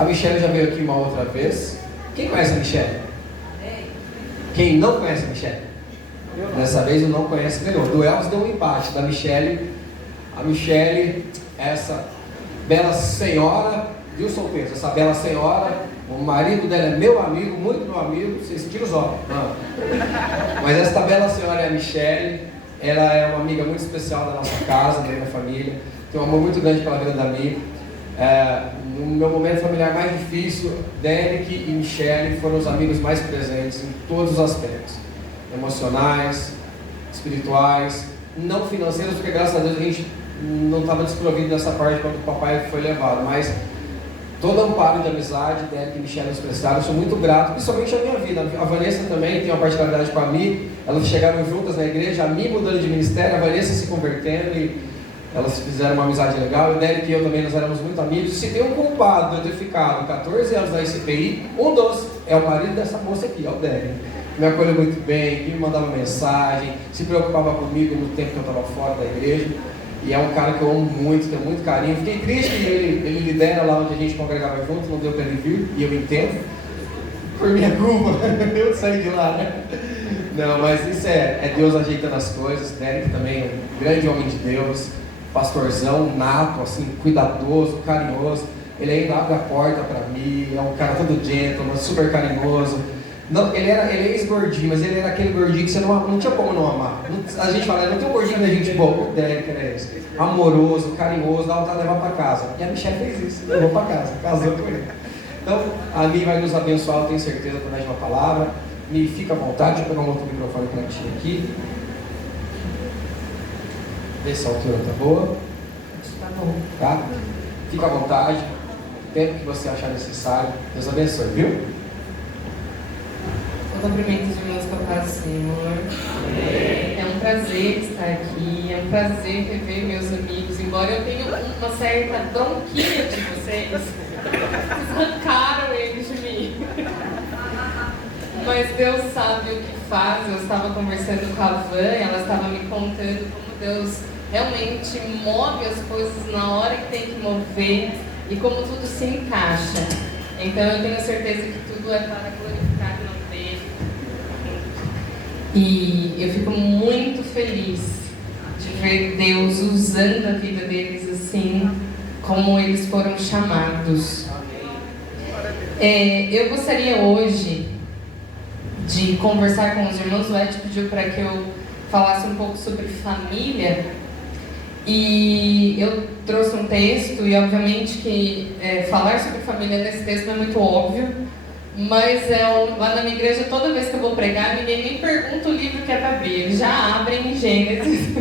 A Michelle já veio aqui uma outra vez. Quem conhece a Michelle? Quem não conhece a Michelle? Dessa vez o não conhece ganhou. Do Elvis deu um empate. Da Michelle, a Michelle, essa bela senhora, viu, solteiro? Essa bela senhora, o marido dela é meu amigo, muito meu amigo. Vocês tiram os olhos. Não. Mas essa bela senhora é a Michelle. Ela é uma amiga muito especial da nossa casa, da minha família. Tem um amor muito grande pela vida da Mi. No meu momento familiar mais difícil, Derek e Michelle foram os amigos mais presentes em todos os aspectos. Emocionais, espirituais, não financeiros, porque graças a Deus a gente não estava desprovido nessa parte quando o papai foi levado. Mas todo amparo de amizade, Derek e Michelle nos prestaram. Eu sou muito grato, principalmente a minha vida. A Vanessa também tem uma particularidade com a Mi. Elas chegaram juntas na igreja, a Mi mudando de ministério, a Vanessa se convertendo e elas fizeram uma amizade legal. O Derek e eu também, nós éramos muito amigos. Se tem um culpado de eu ter ficado 14 anos na SPI, um dos é o marido dessa moça aqui, é o Derek. Me acolheu muito bem, me mandava mensagem, se preocupava comigo no tempo que eu estava fora da igreja. E é um cara que eu amo muito, tenho muito carinho. Fiquei triste que ele lidera lá onde a gente congregava junto, não deu para ele vir, e eu entendo. Por minha culpa, eu saí de lá, né? Não, mas isso é Deus ajeitando as coisas. Derek também é um grande homem de Deus, pastorzão, nato, assim, cuidadoso, carinhoso. Ele ainda abre a porta para mim, é um cara todo gentleman, super carinhoso. Não, ele é ex-gordinho, mas ele era aquele gordinho que você não tinha como não amar. A gente fala, não tem um gordinho da gente boa. O Derek era esse. Amoroso, carinhoso, dá vontade de levar para casa. E a Michelle fez isso, levou para casa, casou com ele. Então, a Mi vai nos abençoar, eu tenho certeza, através de uma palavra. Mi, fica à vontade, deixa eu pegar um outro microfone para ti aqui. Vê se a altura tá boa. Tá bom. Tá? Fica à vontade, o tempo que você achar necessário. Deus abençoe, viu? Eu cumprimento os irmãos com a paz do Senhor. É um prazer estar aqui, é um prazer rever meus amigos, embora eu tenha uma certa bronquinha de vocês. Vocês arrancaram eles de mim. Mas Deus sabe o que faz. Eu estava conversando com a Van, ela estava me contando como Deus realmente move as coisas na hora que tem que mover e como tudo se encaixa. Então eu tenho certeza que tudo é para glorificar o nome dele. E eu fico muito feliz de ver Deus usando a vida deles assim como eles foram chamados. Eu gostaria hoje de conversar com os irmãos. O Ed pediu para que eu falasse um pouco sobre família, e eu trouxe um texto, e obviamente que falar sobre família nesse texto não é muito óbvio, mas lá na minha igreja, toda vez que eu vou pregar, ninguém nem pergunta o livro que é para abrir, eles já abrem em Gênesis.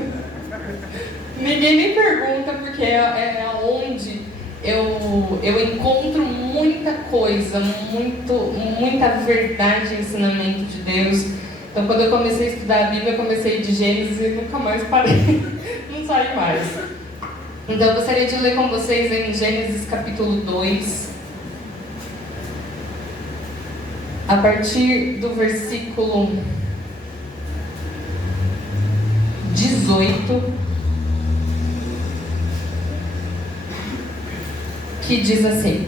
Ninguém nem pergunta, porque é onde eu encontro muita coisa, muita verdade e ensinamento de Deus. Então, quando eu comecei a estudar a Bíblia, eu comecei de Gênesis e nunca mais parei, não saí mais. Então, eu gostaria de ler com vocês em Gênesis capítulo 2, a partir do versículo 18, que diz assim: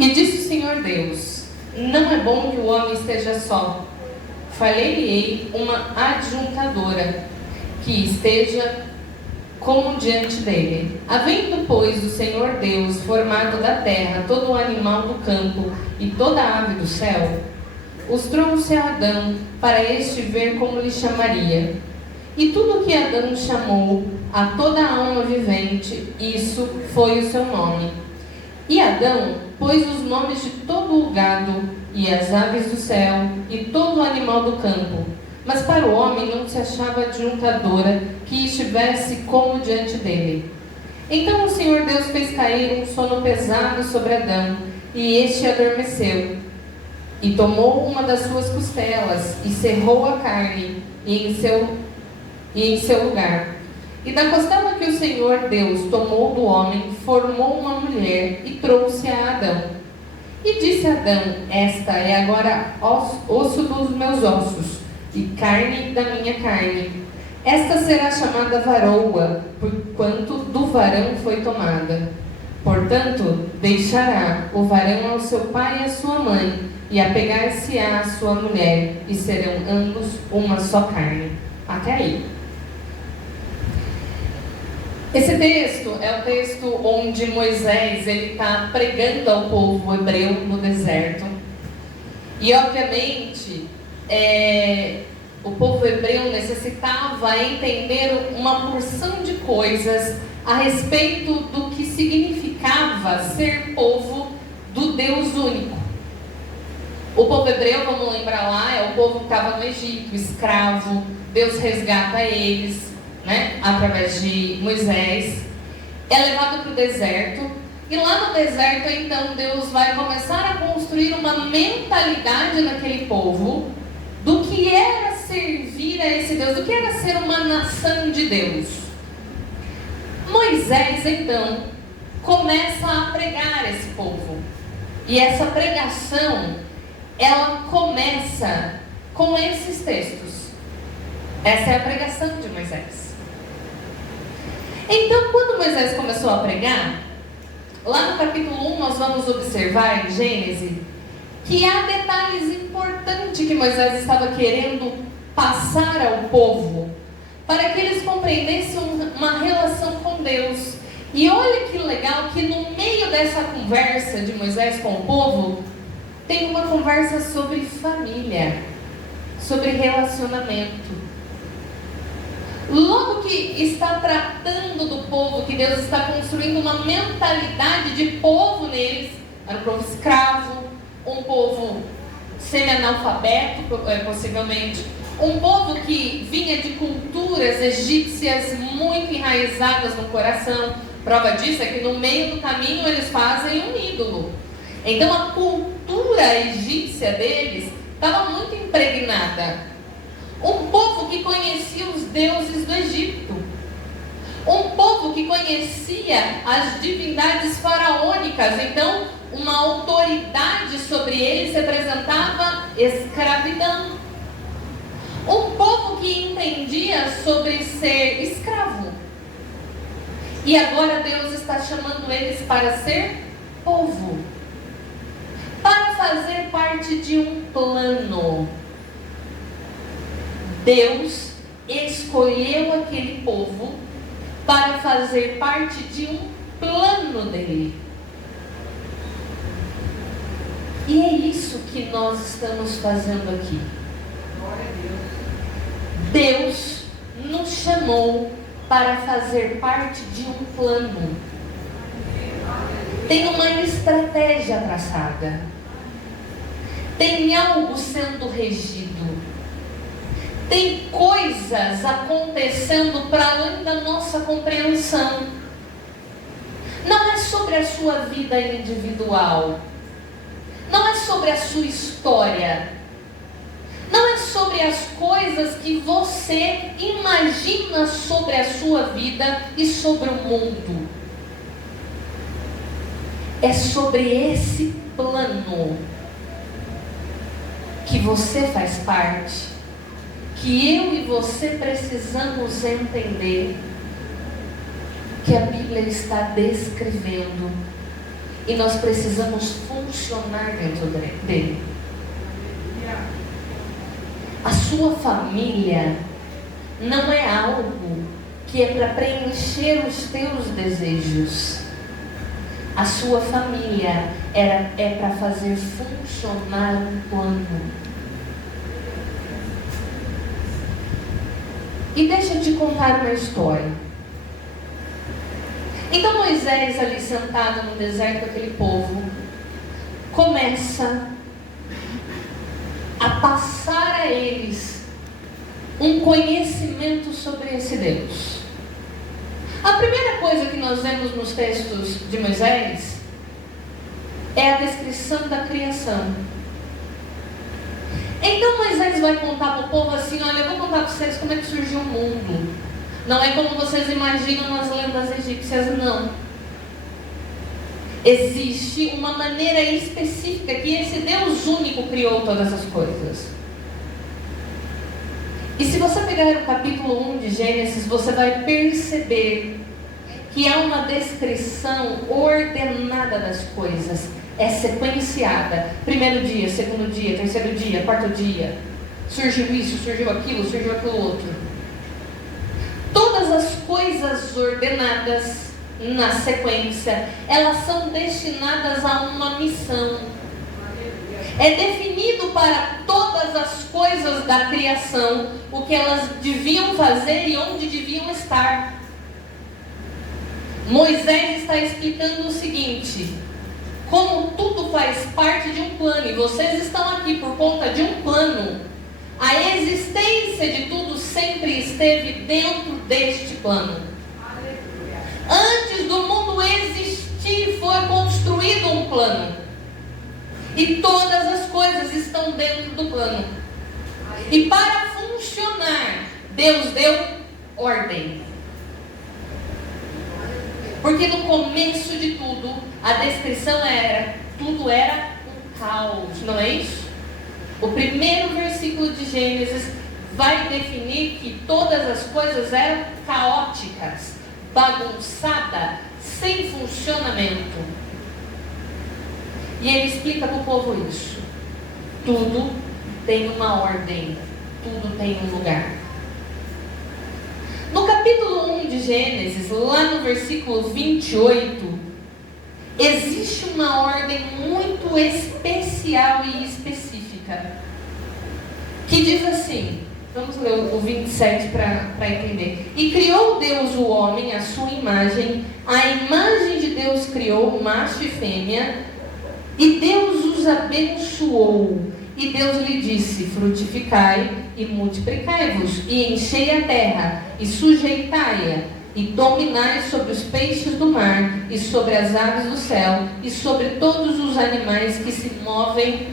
E disse o Senhor Deus: Não é bom que o homem esteja só. Falei-lhe-ei uma adjuntadora, que esteja como diante dele. Havendo, pois, o Senhor Deus formado da terra todo o animal do campo e toda a ave do céu, os trouxe a Adão, para este ver como lhe chamaria. E tudo que Adão chamou a toda a alma vivente, isso foi o seu nome. E Adão pôs os nomes de todo o gado, e as aves do céu, e todo o animal do campo. Mas para o homem não se achava adjuntadora que estivesse como diante dele. Então o Senhor Deus fez cair um sono pesado sobre Adão, e este adormeceu. E tomou uma das suas costelas, e cerrou a carne, e em seu lugar. E da costela que o Senhor Deus tomou do homem, formou uma mulher e trouxe a Adão. E disse Adão: Esta é agora osso dos meus ossos e carne da minha carne. Esta será chamada varoa, porquanto do varão foi tomada. Portanto, deixará o varão ao seu pai e à sua mãe, e apegar-se-á à sua mulher, e serão ambos uma só carne. Até aí. Esse texto é o texto onde Moisés está pregando ao povo hebreu no deserto. E obviamente, o povo hebreu necessitava entender uma porção de coisas a respeito do que significava ser povo do Deus único. O povo hebreu, vamos lembrar lá, é o povo que estava no Egito, escravo. Deus resgata eles, né, através de Moisés. É levado para o deserto. E lá no deserto, então, Deus vai começar a construir uma mentalidade naquele povo do que era servir a esse Deus, do que era ser uma nação de Deus. Moisés, então, começa a pregar esse povo. E essa pregação, ela começa com esses textos. Essa é a pregação de Moisés. Então, quando Moisés começou a pregar, lá no capítulo 1 nós vamos observar em Gênesis que há detalhes importantes que Moisés estava querendo passar ao povo, para que eles compreendessem uma relação com Deus. E olha que legal que no meio dessa conversa de Moisés com o povo, tem uma conversa sobre família, sobre relacionamento. Logo que está tratando do povo, que Deus está construindo uma mentalidade de povo neles, era um povo escravo, um povo semi-analfabeto, possivelmente, um povo que vinha de culturas egípcias muito enraizadas no coração. Prova disso é que no meio do caminho eles fazem um ídolo. Então a cultura egípcia deles estava muito impregnada. Um povo que conhecia os deuses do Egito. Um povo que conhecia as divindades faraônicas. Então, uma autoridade sobre eles representava escravidão. Um povo que entendia sobre ser escravo. E agora Deus está chamando eles para ser povo. Para fazer parte de um plano. Deus escolheu aquele povo para fazer parte de um plano dele. E é isso que nós estamos fazendo aqui. Deus nos chamou para fazer parte de um plano. Tem uma estratégia traçada. Tem algo sendo regido. Tem coisas acontecendo para além da nossa compreensão. Não é sobre a sua vida individual. Não é sobre a sua história. Não é sobre as coisas que você imagina sobre a sua vida e sobre o mundo. É sobre esse plano que você faz parte, que eu e você precisamos entender, que a Bíblia está descrevendo, e nós precisamos funcionar dentro dele. A sua família não é algo que é para preencher os teus desejos. A sua família é para fazer funcionar um plano. E deixa eu te contar uma história. Então Moisés, ali sentado no deserto com aquele povo, começa a passar a eles um conhecimento sobre esse Deus. A primeira coisa que nós vemos nos textos de Moisés é a descrição da criação. Então Moisés vai contar para o povo assim: olha, eu vou contar para vocês como é que surgiu o mundo. Não é como vocês imaginam nas lendas egípcias, não. Existe uma maneira específica que esse Deus único criou todas as coisas. E se você pegar o capítulo 1 de Gênesis, você vai perceber que há uma descrição ordenada das coisas, é sequenciada. Primeiro dia, segundo dia, terceiro dia, quarto dia. Surgiu isso, surgiu aquilo outro. Todas as coisas ordenadas na sequência, elas são destinadas a uma missão. É definido para todas as coisas da criação o que elas deviam fazer e onde deviam estar. Moisés está explicando o seguinte: como tudo faz parte de um plano, e vocês estão aqui por conta de um plano, a existência de tudo sempre esteve dentro deste plano. Antes do mundo existir, foi construído um plano. E todas as coisas estão dentro do plano. E para funcionar, Deus deu ordem. Porque no começo de tudo, a descrição era, tudo era um caos, não é isso? O primeiro versículo de Gênesis vai definir que todas as coisas eram caóticas, bagunçadas, sem funcionamento. E ele explica para o povo isso. Tudo tem uma ordem, tudo tem um lugar. No capítulo 1 de Gênesis, lá no versículo 28, existe uma ordem muito especial e específica, que diz assim, vamos ler o 27 para entender. E criou Deus o homem à sua imagem, a imagem de Deus criou, macho e fêmea, e Deus os abençoou. E Deus lhe disse: frutificai e multiplicai-vos, e enchei a terra, e sujeitai-a, e dominai sobre os peixes do mar, e sobre as aves do céu, e sobre todos os animais que se movem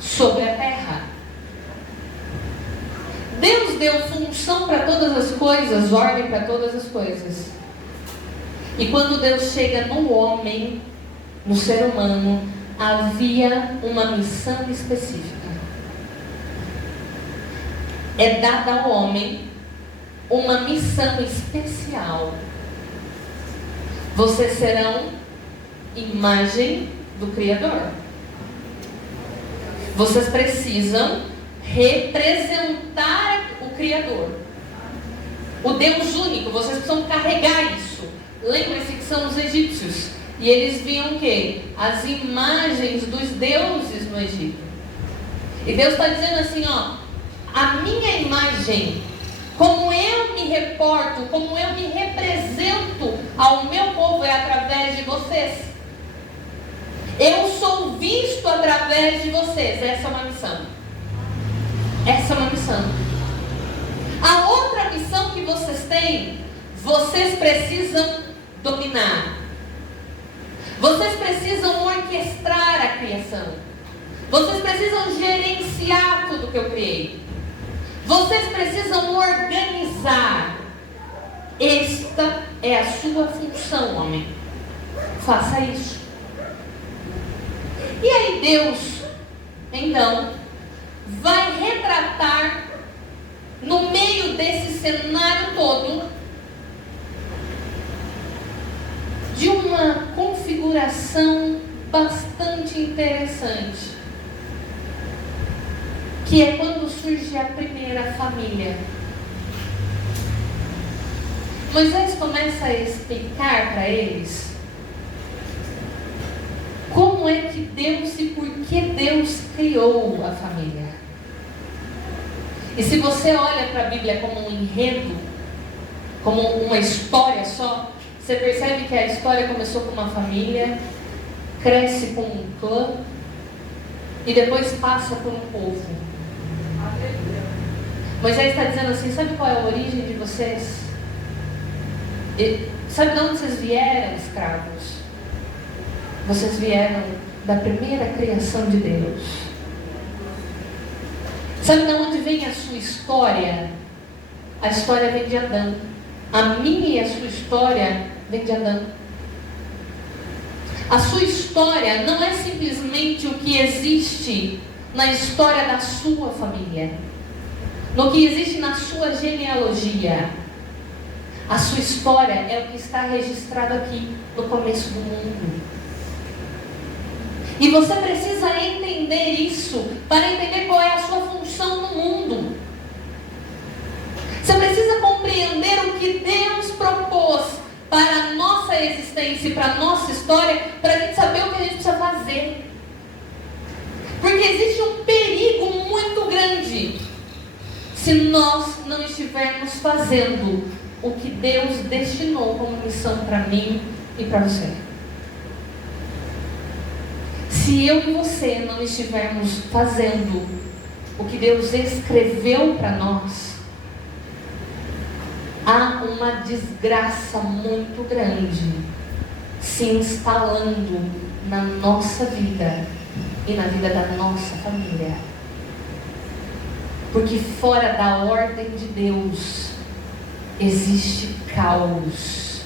sobre a terra. Deus deu função para todas as coisas, ordem para todas as coisas. E quando Deus chega no homem, no ser humano, havia uma missão específica. É dada ao homem uma missão especial. Vocês serão imagem do Criador. Vocês precisam representar o Criador, o Deus único. Vocês precisam carregar isso. Lembre-se que são os egípcios, e eles viam o quê? As imagens dos deuses no Egito. E Deus está dizendo assim, ó, a minha imagem, como eu me reporto, como eu me represento ao meu povo, é através de vocês. Eu sou visto através de vocês. Essa é uma missão. Essa é uma missão. A outra missão que vocês têm, vocês precisam dominar. Vocês precisam orquestrar a criação. Vocês precisam gerenciar tudo que eu criei. Vocês precisam organizar. Esta é a sua função, homem. Faça isso. E aí Deus, então, vai retratar no meio desse cenário todo de uma configuração bastante interessante, que é quando surge a primeira família. Moisés começa a explicar para eles como é que Deus e por que Deus criou a família. E se você olha para a Bíblia como um enredo, como uma história só, você percebe que a história começou com uma família, cresce com um clã e depois passa por um povo. Moisés está dizendo assim, sabe qual é a origem de vocês? Sabe de onde vocês vieram, escravos? Vocês vieram da primeira criação de Deus. Sabe de onde vem a sua história? A história vem de Adão. A minha e a sua história vem de Adão. A sua história não é simplesmente o que existe na história da sua família, no que existe na sua genealogia. A sua história é o que está registrado aqui no começo do mundo. E você precisa entender isso para entender qual é a sua função no mundo. Você precisa compreender o que Deus propôs para a nossa existência e para a nossa história, para a gente saber o que a gente precisa fazer. Porque existe um perigo muito grande se nós não estivermos fazendo o que Deus destinou como missão para mim e para você. Se eu e você não estivermos fazendo o que Deus escreveu para nós, há uma desgraça muito grande se instalando na nossa vida e na vida da nossa família. Porque fora da ordem de Deus existe caos.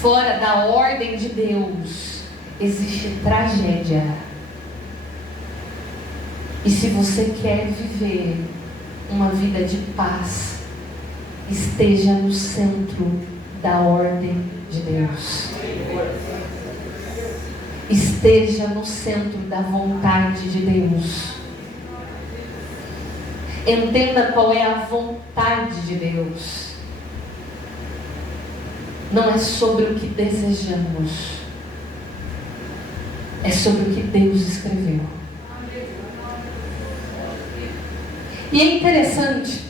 Fora da ordem de Deus existe tragédia. E se você quer viver uma vida de paz, esteja no centro da ordem de Deus. Esteja no centro da vontade de Deus. Entenda qual é a vontade de Deus. Não é sobre o que desejamos, é sobre o que Deus escreveu. E é interessante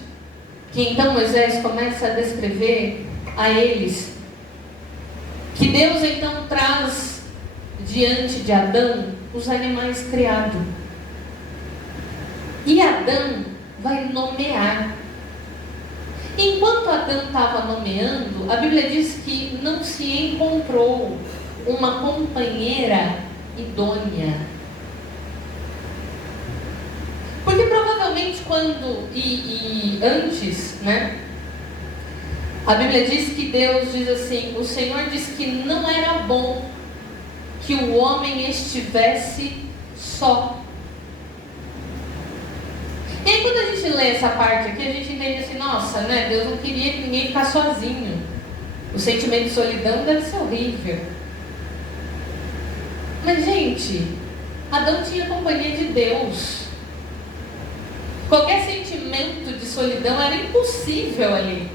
que então Moisés começa a descrever a eles que Deus então traz diante de Adão os animais criados. E Adão vai nomear. Enquanto Adão estava nomeando, a Bíblia diz que não se encontrou uma companheira idônea. Porque provavelmente quando antes, né? A Bíblia diz que Deus diz assim, o Senhor diz que não era bom que o homem estivesse só. E aí quando a gente lê essa parte aqui, a gente entende assim, nossa, né? Deus não queria que ninguém ficasse sozinho. O sentimento de solidão deve ser horrível. Mas gente, Adão tinha companhia de Deus. Qualquer sentimento de solidão era impossível ali.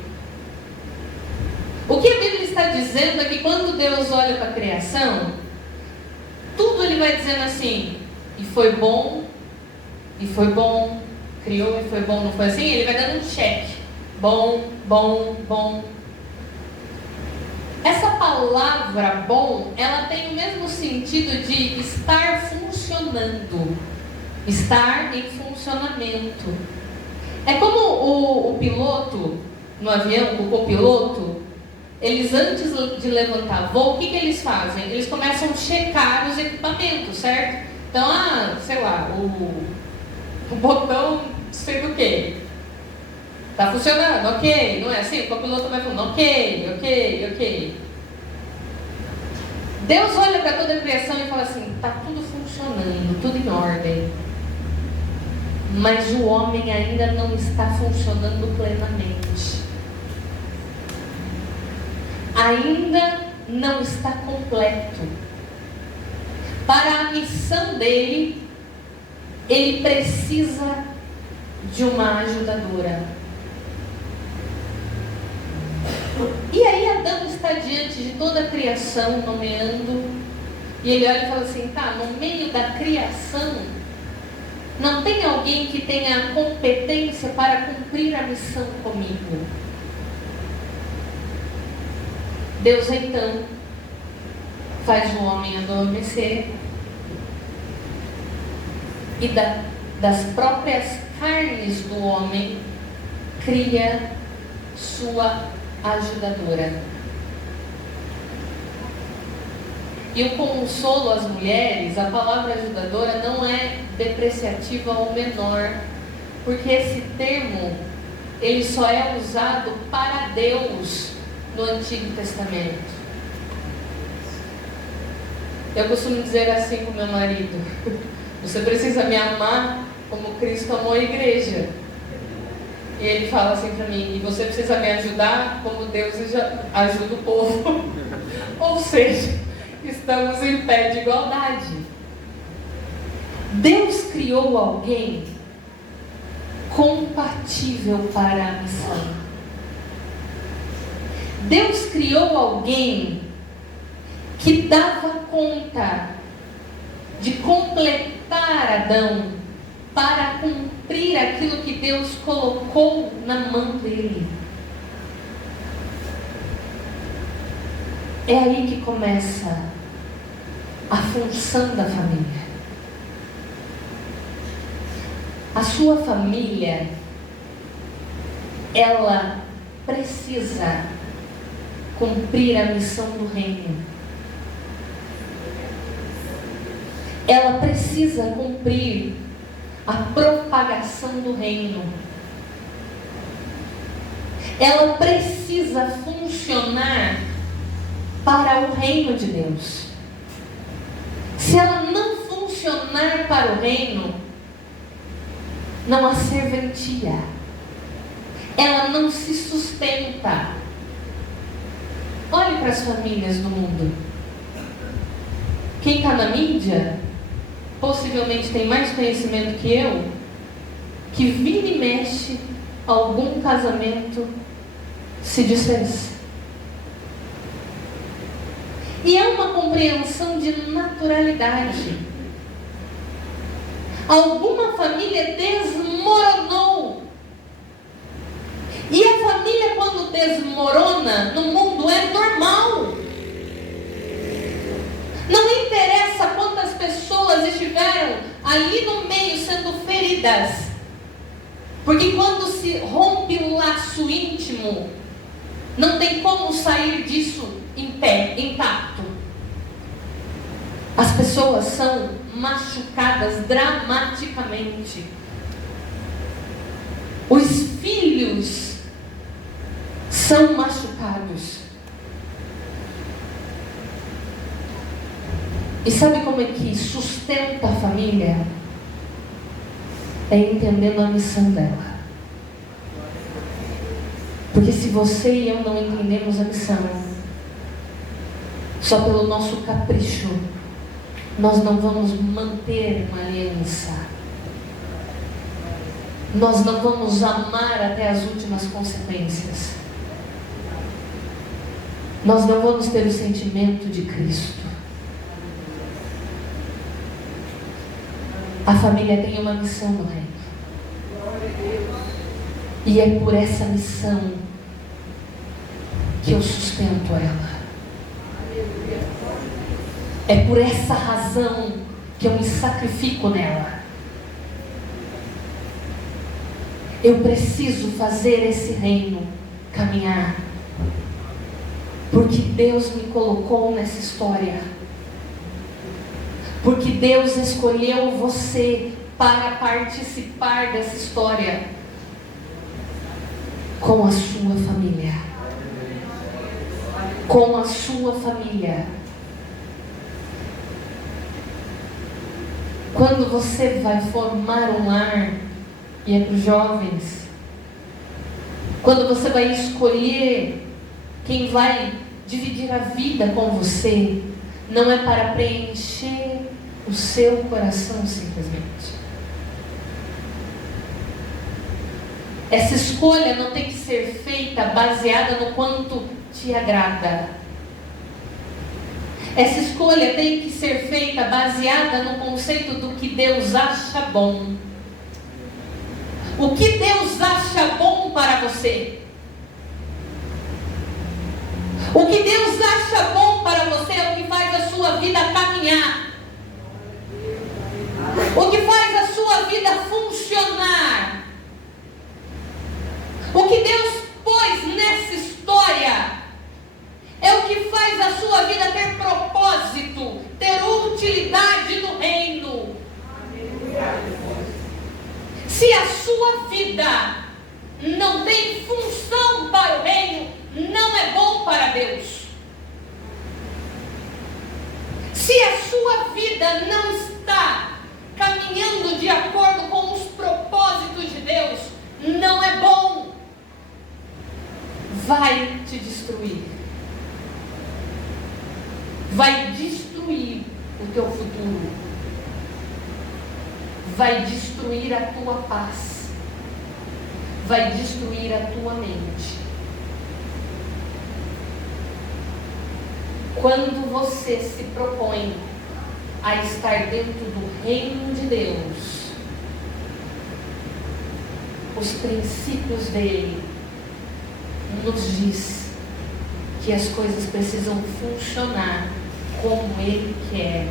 O que a Bíblia está dizendo é que quando Deus olha para a criação, tudo ele vai dizendo assim, e foi bom, criou e foi bom, não foi assim? Ele vai dando um cheque. Bom, bom, bom. Essa palavra bom, ela tem o mesmo sentido de estar funcionando. Estar em funcionamento. É como o piloto no avião, o copiloto, eles antes de levantar voo, o que eles fazem? Eles começam a checar os equipamentos, certo? Então, sei lá, o botão, sei do que, está funcionando, ok, não é assim? O copiloto vai falando, ok. Deus olha para toda a criação e fala assim, está tudo funcionando, tudo em ordem. Mas o homem ainda não está funcionando plenamente. Ainda não está completo. Para a missão dele, ele precisa de uma ajudadora. E aí Adão está diante de toda a criação, nomeando, e ele olha e fala assim, tá, no meio da criação, não tem alguém que tenha a competência para cumprir a missão comigo. Deus então faz o homem adormecer e das próprias carnes do homem cria sua ajudadora. E o consolo às mulheres, a palavra ajudadora não é depreciativa ou menor, porque esse termo ele só é usado para Deus no Antigo Testamento. Eu costumo dizer assim com meu marido, você precisa me amar como Cristo amou a igreja. E ele fala assim para mim: e você precisa me ajudar como Deus ajuda o povo. Ou seja, estamos em pé de igualdade. Deus criou alguém compatível para a missão. Deus criou alguém que dava conta de completar Adão para cumprir aquilo que Deus colocou na mão dele. É aí que começa a função da família. A sua família, ela precisa cumprir a missão do reino. Ela precisa cumprir a propagação do reino. Ela precisa funcionar para o reino de Deus. Se ela não funcionar para o reino, não há serventia. Ela não se sustenta. Olhe para as famílias do mundo. Quem está na mídia possivelmente tem mais conhecimento que eu, que vira e mexe, algum casamento se desfez. E é uma compreensão de naturalidade. Alguma família desmoronou. E a família, quando desmorona no mundo, é normal. Não interessa quantas pessoas estiveram ali no meio sendo feridas. Porque quando se rompe o laço íntimo, não tem como sair disso em pé, intacto. As pessoas são machucadas dramaticamente. Os filhos são machucados. E sabe como é que sustenta a família? É entendendo a missão dela. Porque se você e eu não entendemos a missão, só pelo nosso capricho, nós não vamos manter uma aliança. Nós não vamos amar até as últimas consequências. Nós não vamos ter o sentimento de Cristo. A família tem uma missão no reino. E é por essa missão que eu sustento ela. É por essa razão que eu me sacrifico nela. Eu preciso fazer esse reino caminhar. Porque Deus me colocou nessa história. Porque Deus escolheu você para participar dessa história com a sua família. Com a sua família. Quando você vai formar um lar, e é para os jovens, quando você vai escolher quem vai dividir a vida com você, não é para preencher o seu coração simplesmente. Essa escolha não tem que ser feita baseada no quanto te agrada. Essa escolha tem que ser feita baseada no conceito do que Deus acha bom. O que Deus acha bom para você? O que Deus acha bom para você é o que faz a sua vida caminhar. O que faz a sua vida funcionar. O que Deus pôs nessa história é o que faz a sua vida ter propósito, ter utilidade no reino. Se a sua vida não tem função para o reino, não é bom para Deus. Se a sua vida não está caminhando de acordo com os propósitos de Deus, não é bom. vai te destruir. Vai destruir o teu futuro. Vai destruir a tua paz. Vai destruir a tua mente. Quando você se propõe a estar dentro do reino de Deus, os princípios dele nos diz que as coisas precisam funcionar como ele quer.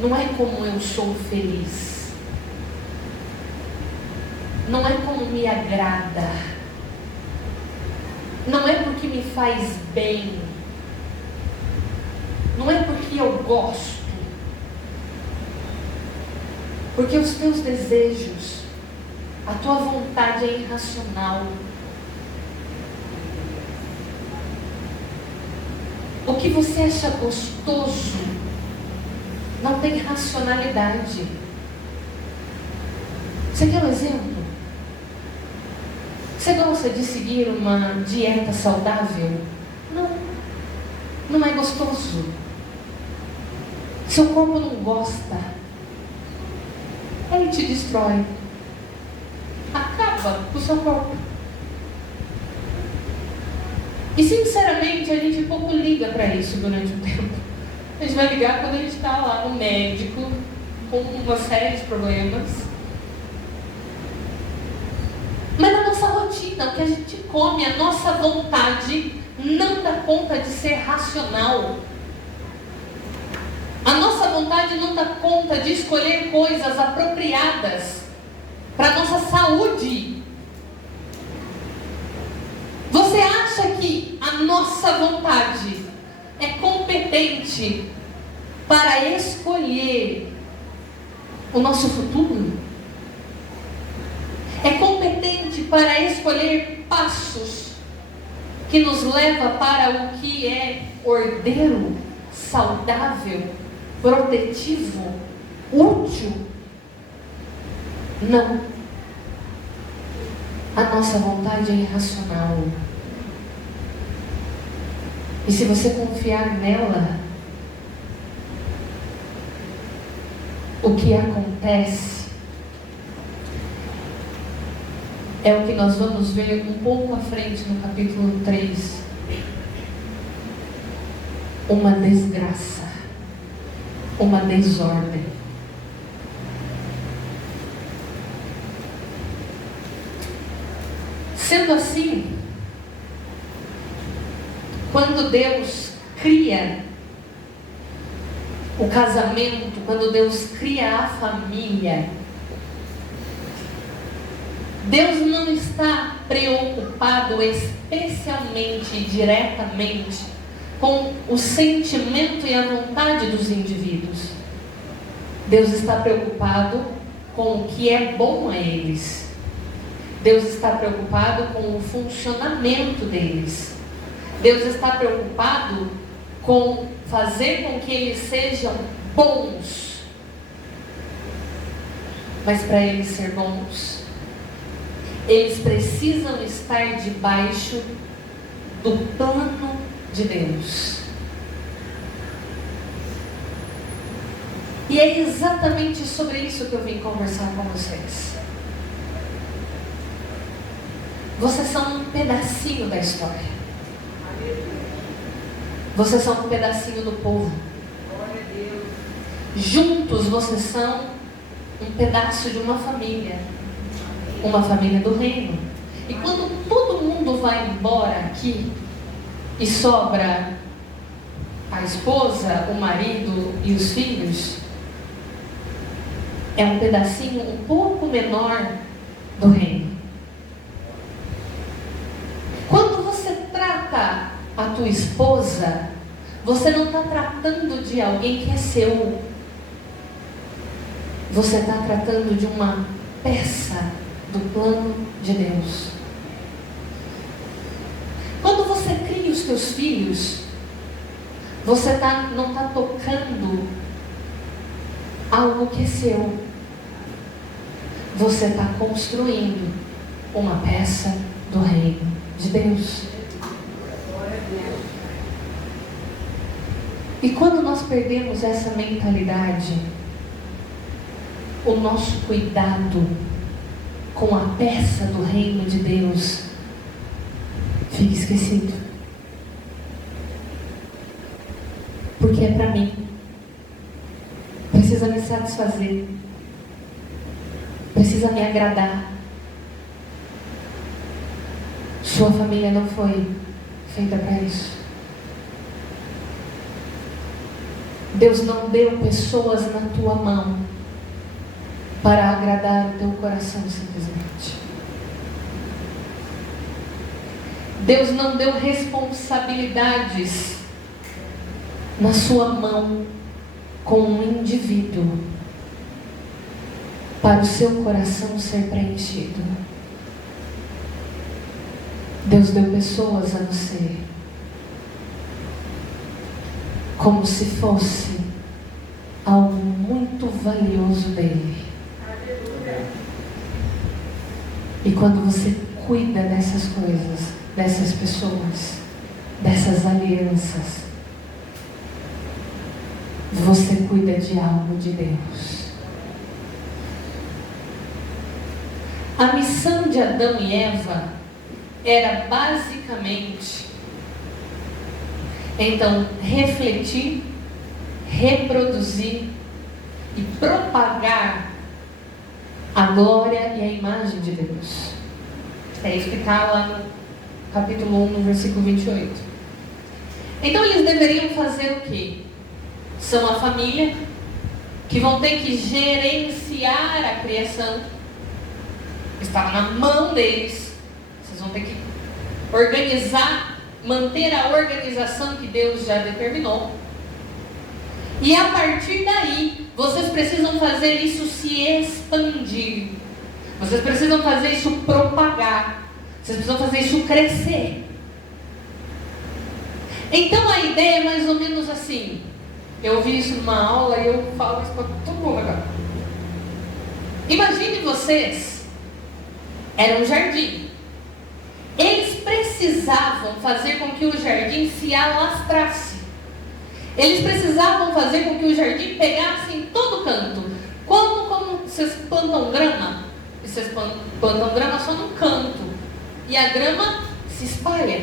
Não é como eu sou feliz. Não é como me agrada. Não é porque me faz bem. Não é porque eu gosto. Porque os teus desejos, a tua vontade é irracional. O que você acha gostoso não tem racionalidade. Você quer um exemplo? Você gosta de seguir uma dieta saudável? Não. Não é gostoso. Seu corpo não gosta. Ele te destrói. Acaba com o seu corpo. E sinceramente a gente pouco liga para isso durante o tempo. A gente vai ligar quando a gente está lá no médico com uma série de problemas. Mas na nossa rotina, o que a gente come, a nossa vontade não dá conta de ser racional. A nossa vontade não dá conta de escolher coisas apropriadas para a nossa saúde. Você acha que a nossa vontade é competente para escolher o nosso futuro? É competente para escolher passos que nos leva para o que é ordeiro, saudável, protetivo, útil? Não. A nossa vontade é irracional. E se você confiar nela, o que acontece é o que nós vamos ver um pouco à frente no capítulo 3. Uma desgraça, uma desordem. Sendo assim, quando Deus cria o casamento, quando Deus cria a família, Deus não está preocupado especialmente, diretamente, com o sentimento e a vontade dos indivíduos. Deus está preocupado com o que é bom a eles. Deus está preocupado com o funcionamento deles. Deus está preocupado com fazer com que eles sejam bons. Mas para eles ser bons, eles precisam estar debaixo do plano de Deus. E é exatamente sobre isso que eu vim conversar com vocês. Vocês são um pedacinho da história. Vocês são um pedacinho do povo. Juntos vocês são um pedaço de uma família do reino. E quando todo mundo vai embora aqui e sobra a esposa, o marido e os filhos, é um pedacinho um pouco menor do reino. Quando você trata a tua esposa, você não está tratando de alguém que é seu. Você está tratando de uma peça do plano de Deus. Quando você cria os teus filhos, você não está tocando algo que é seu. Você está construindo uma peça do do reino de Deus. E quando nós perdemos essa mentalidade, o nosso cuidado com a peça do reino de Deus fica esquecido. Porque é para mim. Precisa me satisfazer. Precisa me agradar. Sua família não foi feita para isso. Deus não deu pessoas na tua mão para agradar o teu coração simplesmente. Deus não deu responsabilidades na sua mão com um indivíduo para o seu coração ser preenchido. Deus deu pessoas a você como se fosse algo muito valioso dele. E quando você cuida dessas coisas, dessas pessoas, dessas alianças, você cuida de algo de Deus. A missão de Adão e Eva era basicamente, então, refletir, reproduzir e propagar a glória e a imagem de Deus. É isso que está lá no capítulo 1, no versículo 28. Então eles deveriam fazer o quê? São a família que vão ter que gerenciar a criação. Está na mão deles. Vocês vão ter que organizar, manter a organização que Deus já determinou. E a partir daí, vocês precisam fazer isso se expandir. Vocês precisam fazer isso propagar. Vocês precisam fazer isso crescer. Então a ideia é mais ou menos assim. Eu ouvi isso numa aula e eu falo isso para todo mundo agora. Imagine vocês, era um jardim. Eles precisavam fazer com que o jardim se alastrasse. Eles precisavam fazer com que o jardim pegasse em todo canto. Como vocês plantam grama, vocês plantam grama só no canto. E a grama se espalha.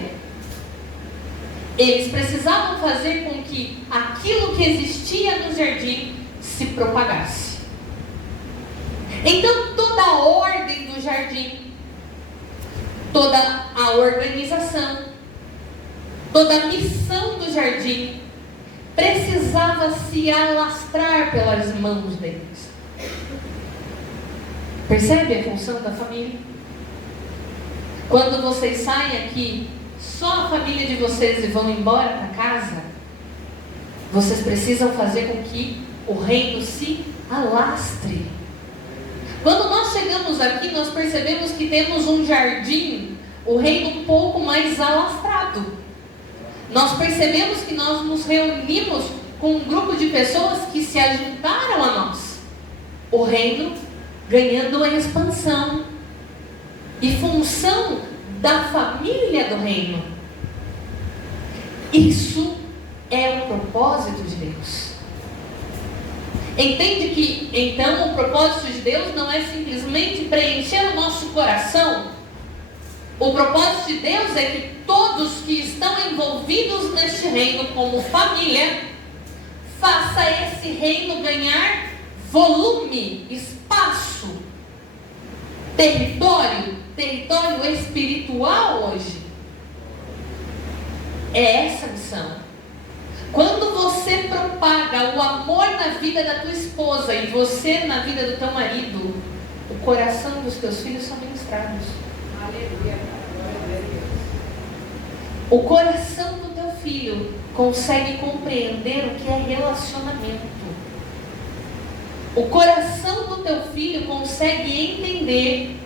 Eles precisavam fazer com que aquilo que existia no jardim se propagasse. Então toda a ordem do jardim, toda a organização, toda a missão do jardim precisava se alastrar pelas mãos deles. Percebe a função da família? Quando vocês saem aqui, só a família de vocês e vão embora para casa, vocês precisam fazer com que o reino se alastre. Quando nós chegamos aqui, nós percebemos que temos um jardim, o reino um pouco mais alastrado. Nós percebemos que nós nos reunimos com um grupo de pessoas que se ajuntaram a nós. O reino ganhando a expansão e função da família do reino. Isso é o propósito de Deus. Entende que, então, o propósito de Deus não é simplesmente preencher o nosso coração. O propósito de Deus é que todos que estão envolvidos neste reino como família, faça esse reino ganhar volume, espaço, território espiritual hoje. É essa a missão. Quando você propaga o amor na vida da tua esposa e você na vida do teu marido, o coração dos teus filhos são ministrados. Aleluia. O coração do teu filho consegue compreender o que é relacionamento. O coração do teu filho consegue entender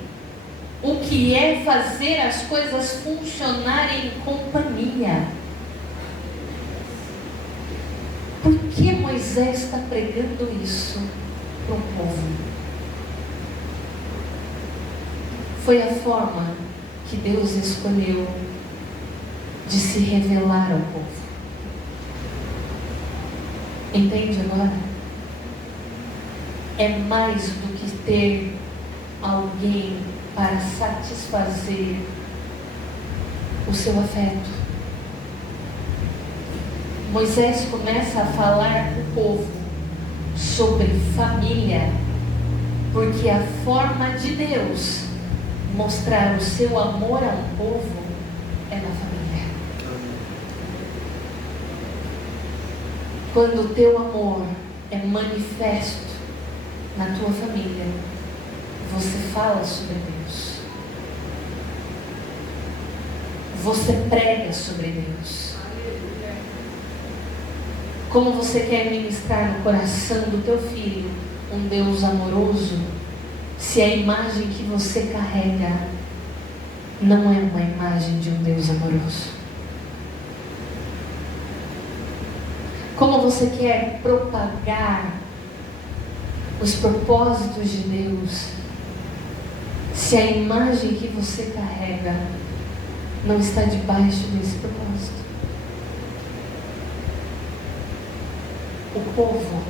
o que é fazer as coisas funcionarem em companhia. Por que Moisés está pregando isso para o povo? Foi a forma que Deus escolheu de se revelar ao povo. Entende agora? É mais do que ter alguém para satisfazer o seu afeto. Moisés começa a falar com o povo sobre família, porque a forma de Deus mostrar o seu amor a um povo é na família. Quando o teu amor é manifesto na tua família, você fala sobre Deus. Você prega sobre Deus. Como você quer ministrar no coração do teu filho um Deus amoroso, se a imagem que você carrega não é uma imagem de um Deus amoroso? Como você quer propagar os propósitos de Deus, se a imagem que você carrega não está debaixo desse propósito? O povo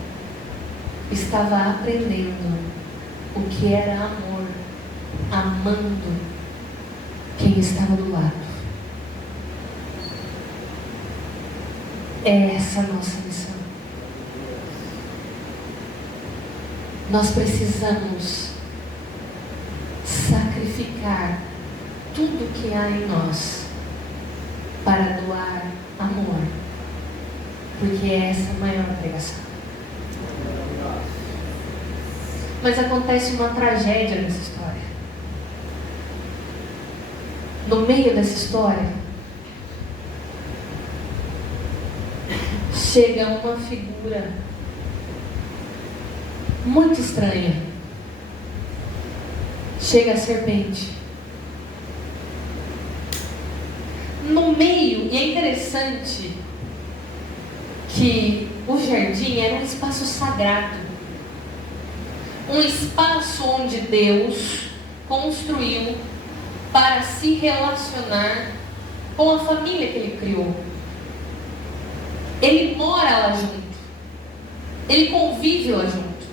estava aprendendo o que era amor, amando quem estava do lado. É essa a nossa missão. Nós precisamos sacrificar tudo que há em nós para doar amor, porque essa é a maior pregação. Mas acontece uma tragédia nessa história. No meio dessa história, chega uma figura muito estranha. Chega a serpente. No meio, e é interessante que o jardim era um espaço sagrado, um espaço onde Deus construiu para se relacionar com a família que Ele criou. Ele mora lá junto, Ele convive lá junto.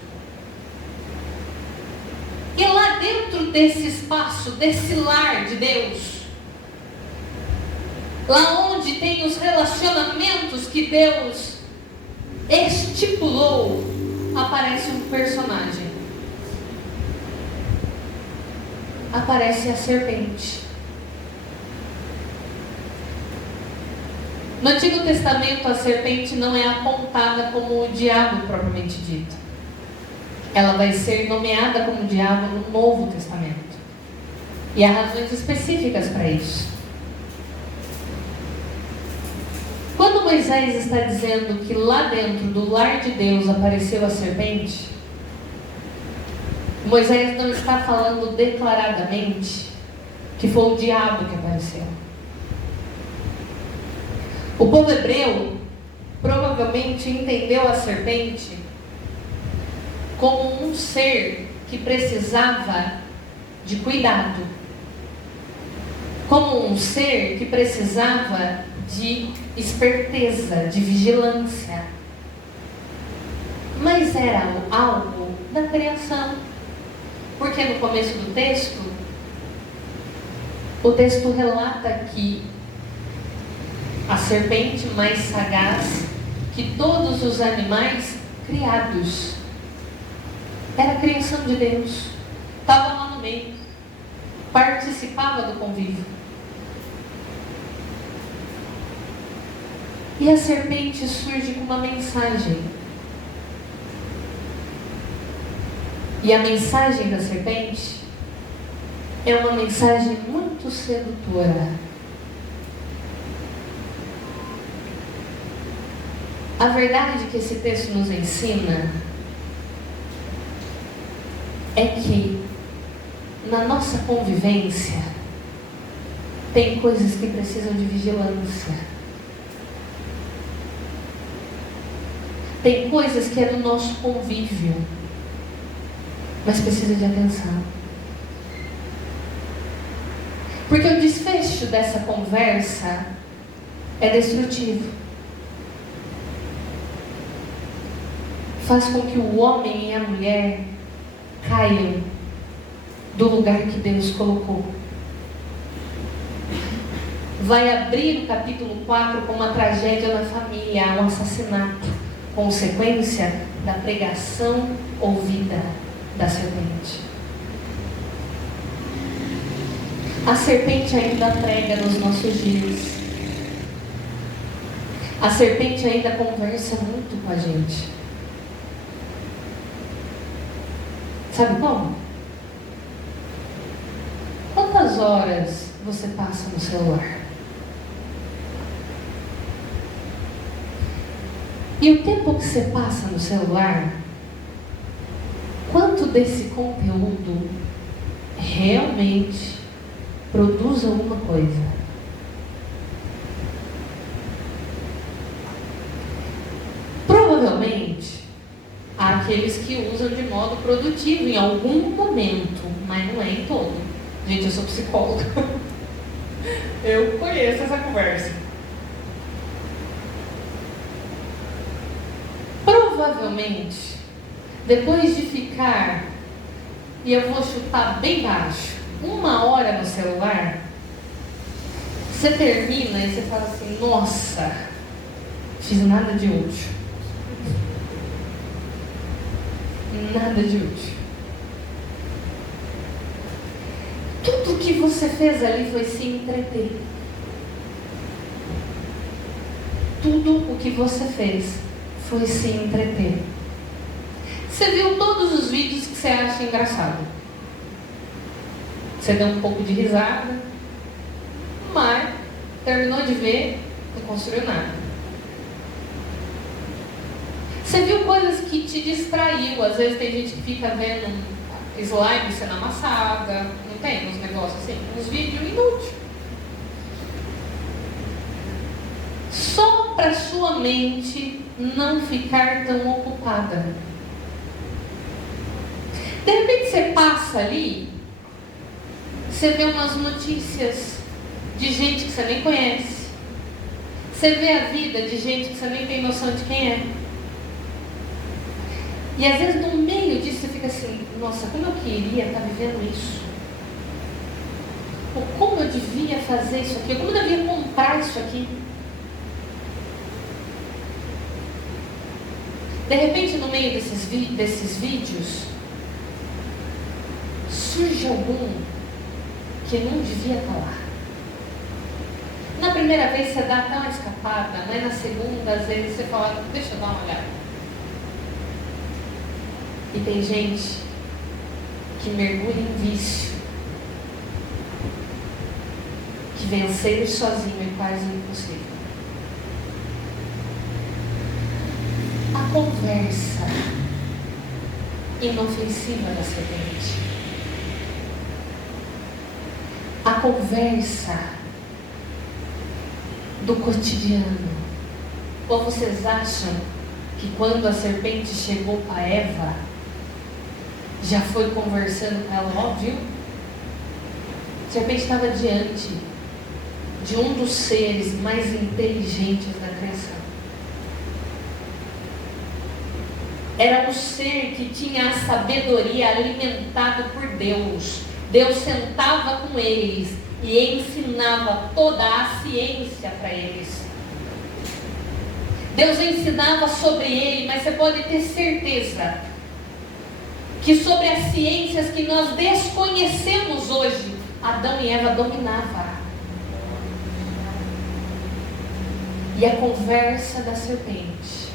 E lá dentro desse espaço, desse lar de Deus, lá onde tem os relacionamentos que Deus estipulou, aparece um personagem. Aparece a serpente. No Antigo Testamento, a serpente não é apontada como o diabo propriamente dito. Ela vai ser nomeada como diabo no Novo Testamento. E há razões específicas para isso. Quando Moisés está dizendo que lá dentro do lar de Deus apareceu a serpente, Moisés não está falando declaradamente que foi o diabo que apareceu. O povo hebreu provavelmente entendeu a serpente como um ser que precisava de cuidado, como um ser que precisava de esperteza, de vigilância. Mas era algo da criação, porque no começo do texto, o texto relata que a serpente mais sagaz que todos os animais criados. Era a criação de Deus. Estava lá no meio. Participava do convívio. E a serpente surge com uma mensagem. E a mensagem da serpente é uma mensagem muito sedutora. A verdade que esse texto nos ensina é que na nossa convivência tem coisas que precisam de vigilância. Tem coisas que é do nosso convívio, mas precisa de atenção. Porque o desfecho dessa conversa é destrutivo. Faz com que o homem e a mulher caiam do lugar que Deus colocou. Vai abrir o capítulo 4 com uma tragédia na família, um assassinato, consequência da pregação ouvida da serpente. A serpente ainda prega nos nossos dias. A serpente ainda conversa muito com a gente. Sabe como? Quantas horas você passa no celular? E o tempo que você passa no celular, quanto desse conteúdo realmente produz alguma coisa? Provavelmente, há aqueles que usam de modo produtivo em algum momento, mas não é em todo. Gente, eu sou psicóloga. Eu conheço essa conversa. Provavelmente, depois de ficar, e eu vou chutar bem baixo, 1 hora no celular, você termina e você fala assim: nossa, fiz nada de útil. Nada de útil. Tudo que você fez ali foi se entreter. Tudo o que você fez foi se entreter. Você viu todos os vídeos que você acha engraçado. Você deu um pouco de risada, mas terminou de ver, não construiu nada. Você viu coisas que te distraiu. Às vezes tem gente que fica vendo slime sendo amassada. Não tem uns negócios assim? Uns vídeos inúteis. Só para sua mente não ficar tão ocupada. De repente você passa ali, você vê umas notícias de gente que você nem conhece. Você vê a vida de gente que você nem tem noção de quem é. E às vezes no meio disso você fica assim: nossa, como eu queria estar vivendo isso. Ou como eu devia fazer isso aqui. Ou como eu devia comprar isso aqui. De repente no meio desses vídeos surge algum que não devia estar lá. Na primeira vez você dá até uma escapada, mas na segunda às vezes você fala: deixa eu dar uma olhada. E tem gente que mergulha em vício, que vencer sozinho é quase impossível. A conversa inofensiva da serpente. A conversa do cotidiano. Ou vocês acham que quando a serpente chegou para Eva, já foi conversando com ela, óbvio? A serpente estava diante de um dos seres mais inteligentes da criação. Era um ser que tinha a sabedoria alimentada por Deus. Deus sentava com eles e ensinava toda a ciência para eles. Deus ensinava sobre ele, mas você pode ter certeza que sobre as ciências que nós desconhecemos hoje, Adão e Eva dominavam. E a conversa da serpente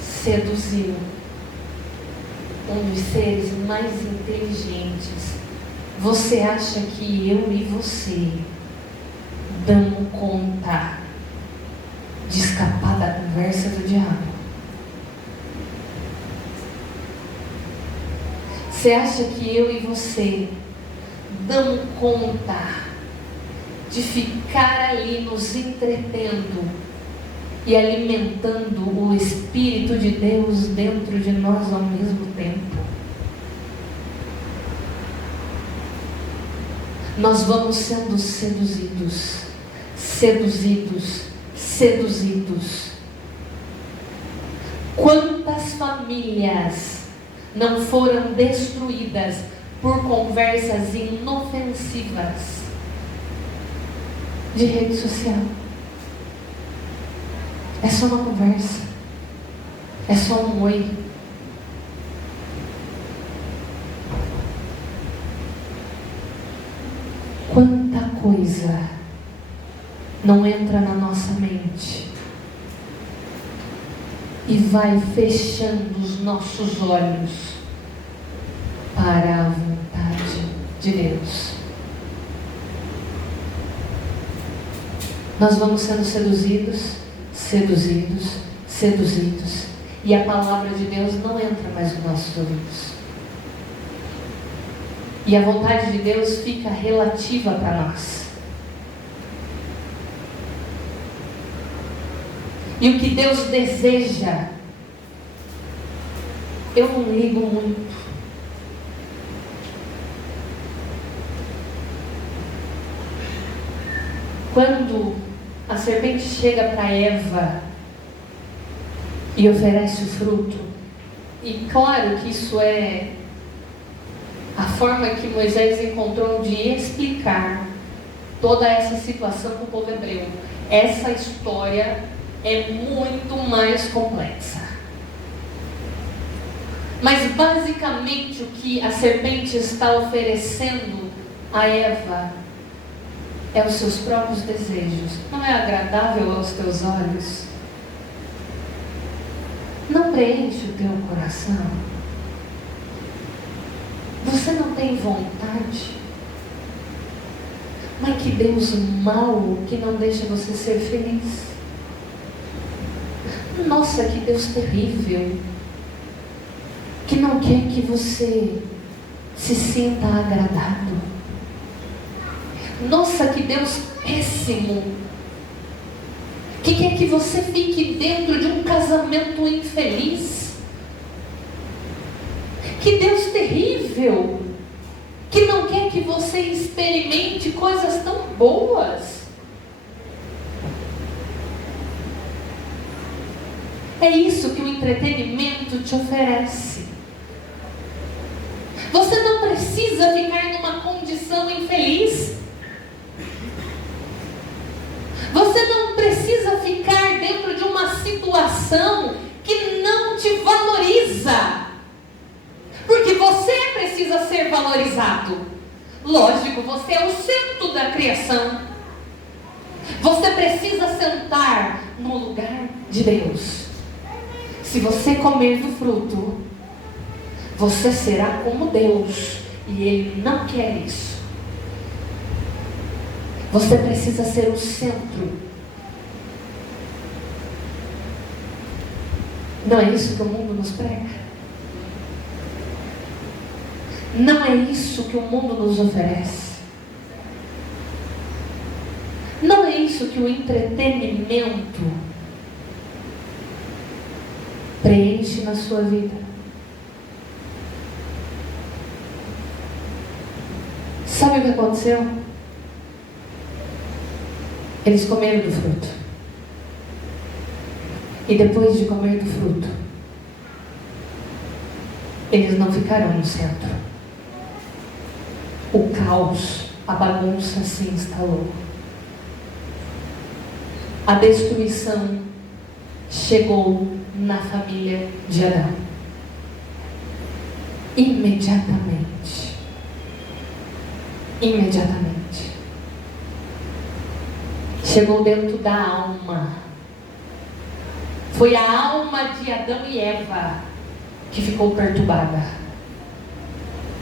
seduziu um dos seres mais inteligentes. Você acha que eu e você damos conta de escapar da conversa do diabo? Você acha que eu e você damos conta de ficar ali nos entretendo e alimentando o Espírito de Deus dentro de nós ao mesmo tempo? nós vamos sendo seduzidos, seduzidos, seduzidos. Quantas famílias não foram destruídas por conversas inofensivas de rede social? É só uma conversa, é só um oi. Quanta coisa não entra na nossa mente e vai fechando os nossos olhos para a vontade de Deus. Nós vamos sendo seduzidos, seduzidos, seduzidos, e a palavra de Deus não entra mais nos nossos ouvidos. E a vontade de Deus fica relativa para nós. E o que Deus deseja, eu não ligo muito. Quando a serpente chega para Eva e oferece o fruto, e claro que isso é a forma que Moisés encontrou de explicar toda essa situação para o povo hebreu. Essa história é muito mais complexa. Mas basicamente o que a serpente está oferecendo a Eva é os seus próprios desejos. Não é agradável aos teus olhos? Não preenche o teu coração? Você não tem vontade? Mas que Deus mau que não deixa você ser feliz. Nossa, que Deus terrível, que não quer que você se sinta agradado. Nossa, que Deus péssimo, que quer que você fique dentro de um casamento infeliz. Que Deus terrível, que não quer que você experimente coisas tão boas. É isso que o entretenimento te oferece. Você não precisa ficar numa condição infeliz. Você não precisa ficar dentro de uma situação que não te valoriza. Porque você precisa ser valorizado. Lógico, você é o centro da criação. Você precisa sentar no lugar de Deus. Se você comer do fruto, você será como Deus. E Ele não quer isso. Você precisa ser o centro. Não é isso que o mundo nos prega? Não é isso que o mundo nos oferece? Não é isso que o entretenimento preenche na sua vida? Sabe o que aconteceu? Eles comeram do fruto. E depois de comer do fruto, eles não ficaram no centro. O caos, a bagunça se instalou. A destruição chegou na família de Adão. Imediatamente. Imediatamente. Chegou dentro da alma. Foi a alma de Adão e Eva que ficou perturbada.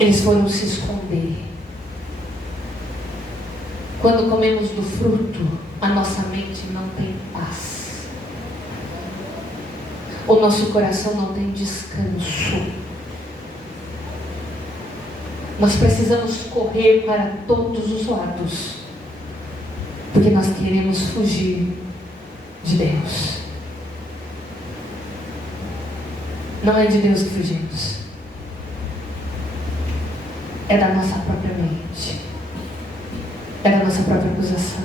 Eles foram se esconder. Quando comemos do fruto, a nossa mente não tem paz. O nosso coração não tem descanso. Nós precisamos correr para todos os lados, porque nós queremos fugir de Deus. Não é de Deus que fugimos, é da nossa própria mente. é da nossa própria acusação.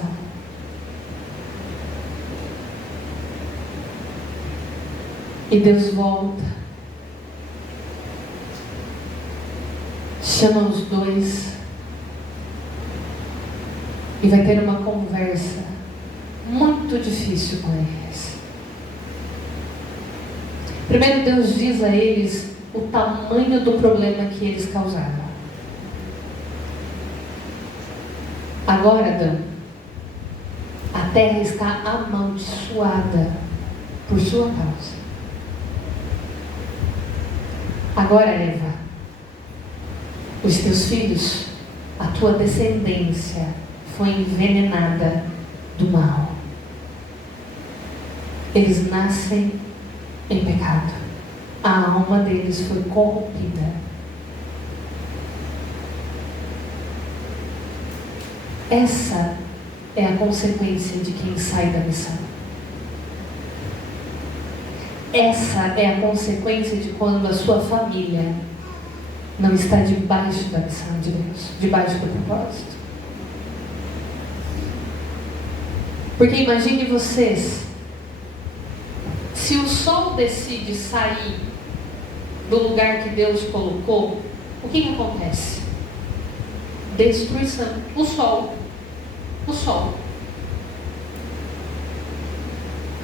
E Deus volta, chama os dois e vai ter uma conversa muito difícil com eles. Primeiro, Deus diz a eles o tamanho do problema que eles causaram. Agora, Adão, a terra está amaldiçoada por sua causa. Agora, Eva, os teus filhos, a tua descendência foi envenenada do mal. Eles nascem em pecado. A alma deles foi corrompida. Essa é a consequência de quem sai da missão. Essa é a consequência de quando a sua família não está debaixo da missão de Deus, debaixo do propósito. Porque imagine vocês, se o sol decide sair do lugar que Deus colocou, o que acontece? Destruição. O sol.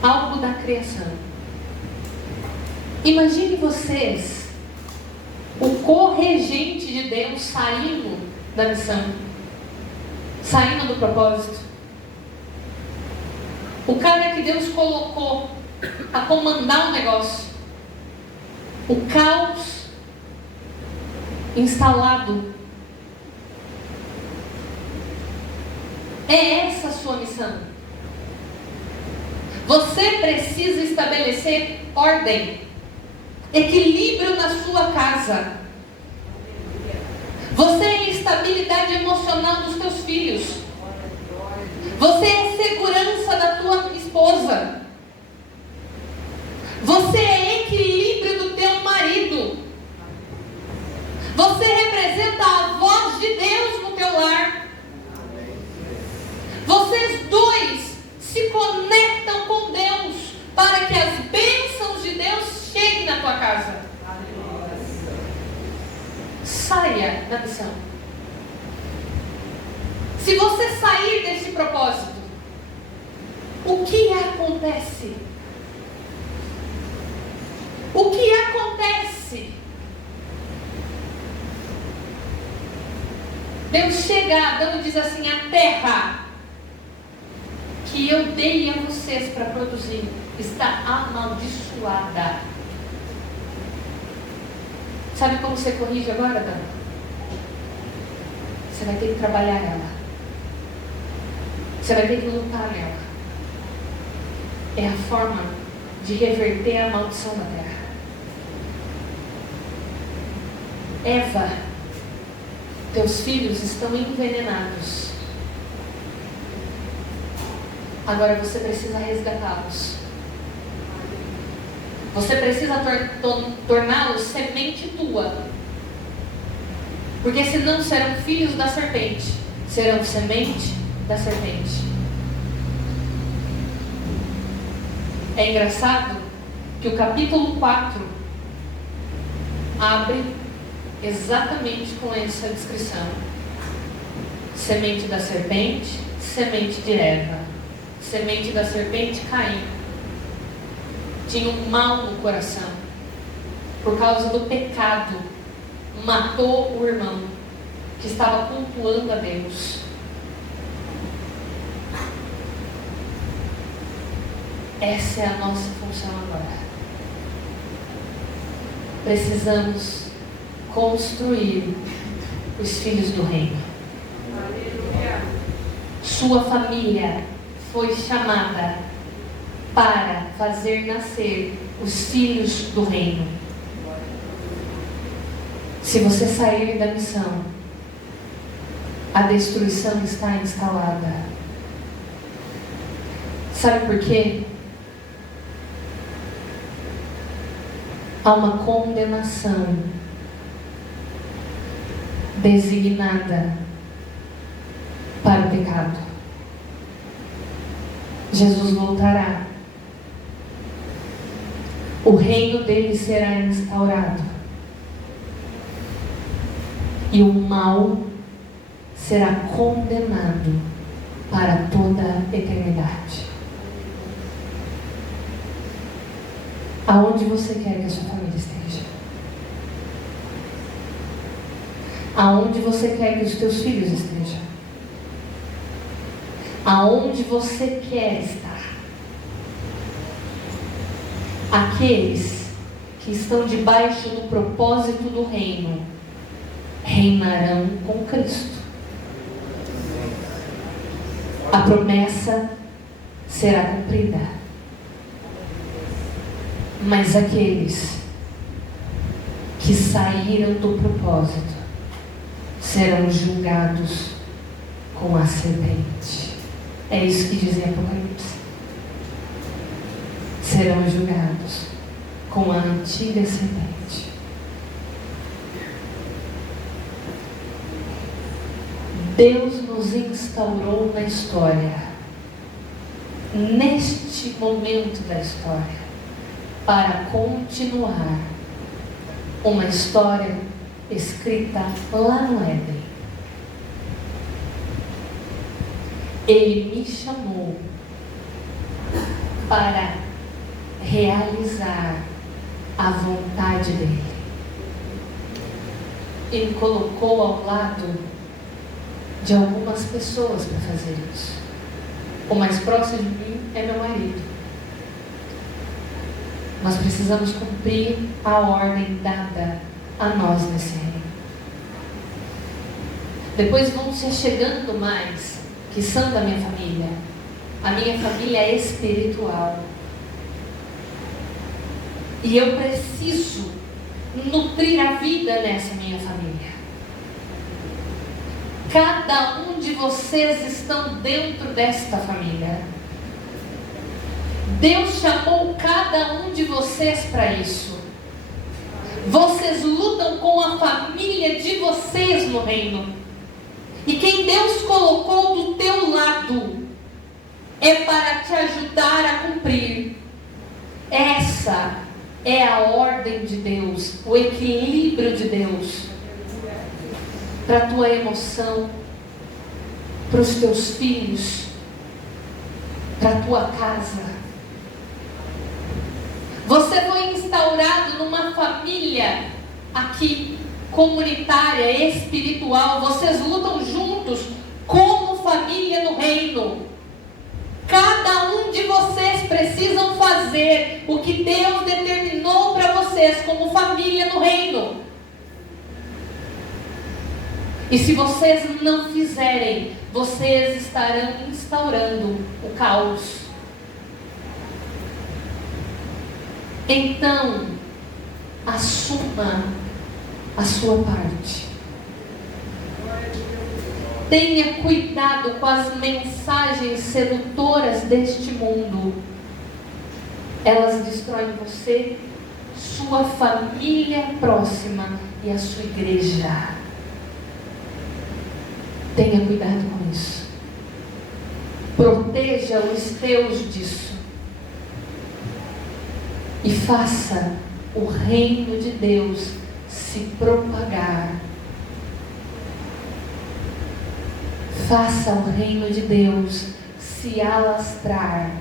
Algo da criação. Imagine vocês, o corregente de Deus saindo da missão, saindo do propósito. O cara que Deus colocou a comandar o negócio. O caos instalado. É essa a sua missão. Você precisa estabelecer ordem, equilíbrio na sua casa. Você é a estabilidade emocional dos teus filhos. Você é a segurança da tua esposa. Você é equilíbrio do teu marido. Você representa a voz de Deus no teu lar. Vocês dois se conectam com Deus para que as bênçãos de Deus cheguem na tua casa. Saia da missão. Se você sair desse propósito, o que acontece? O que acontece? Deus chega a Adão e diz assim: a terra que eu dei a vocês para produzir está amaldiçoada. Sabe como você corrige agora, Adão? Você vai ter que trabalhar ela. Você vai ter que lutar nela. É a forma de reverter a maldição da terra. Eva, teus filhos estão envenenados. Agora você precisa resgatá-los. Você precisa torná-los semente tua. Porque senão serão filhos da serpente. Serão semente da serpente. É engraçado que o capítulo 4 abre exatamente com essa descrição. Semente da serpente, semente de Eva. Semente da serpente, Caim. Tinha um mal no coração. Por causa do pecado, matou o irmão que estava cultuando a Deus. Essa é a nossa função agora. Precisamos construir os filhos do reino. Sua família foi chamada para fazer nascer os filhos do reino. Se você sair da missão, a destruição está instalada. Sabe por quê? Há uma condenação designada para o pecado. pecado. Jesus voltará. O reino dele será instaurado. E o mal será condenado para toda a eternidade. Aonde você quer que a sua família esteja? Aonde você quer que os teus filhos estejam? Aonde você quer estar? Aqueles que estão debaixo do propósito do reino reinarão com Cristo. A promessa será cumprida. Mas aqueles que saíram do propósito serão julgados com a serpente. É isso que diz em Apocalipse. Serão julgados com a antiga serpente. Deus nos instaurou na história, neste momento da história, para continuar uma história escrita lá no Éden. Ele me chamou para realizar a vontade dele. Ele colocou ao lado de algumas pessoas para fazer isso. O mais próximo de mim é meu marido. Nós precisamos cumprir a ordem dada a nós nesse reino. Depois vão se chegando mais, que são da minha família. A minha família é espiritual. E eu preciso nutrir a vida nessa minha família. Cada um de vocês estão dentro desta família. Deus chamou cada um de vocês para isso. Vocês lutam com a família de vocês no reino. E quem Deus colocou do teu lado é para te ajudar a cumprir. Essa é a ordem de Deus, o equilíbrio de Deus. Para a tua emoção, para os teus filhos, para a tua casa. Você foi instaurado numa família aqui, comunitária, espiritual. Vocês lutam juntos como família no reino. Cada um de vocês precisam fazer o que Deus determinou para vocês como família no reino. E se vocês não fizerem, vocês estarão instaurando o caos. Então, assuma a sua parte. Tenha cuidado com as mensagens sedutoras deste mundo. Elas destroem você, sua família próxima e a sua igreja. Tenha cuidado com isso. Proteja os teus disso. E faça o reino de Deus se propagar. Faça o reino de Deus se alastrar.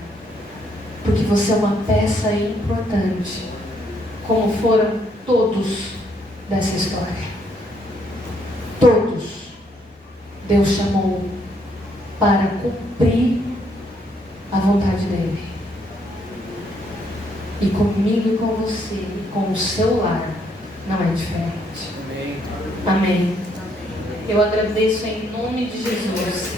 Porque você é uma peça importante, como foram todos dessa história. Todos Deus chamou para cumprir a vontade dele. E comigo e com você, e com o seu lar, não é diferente. Amém. Amém. Eu agradeço em nome de Jesus.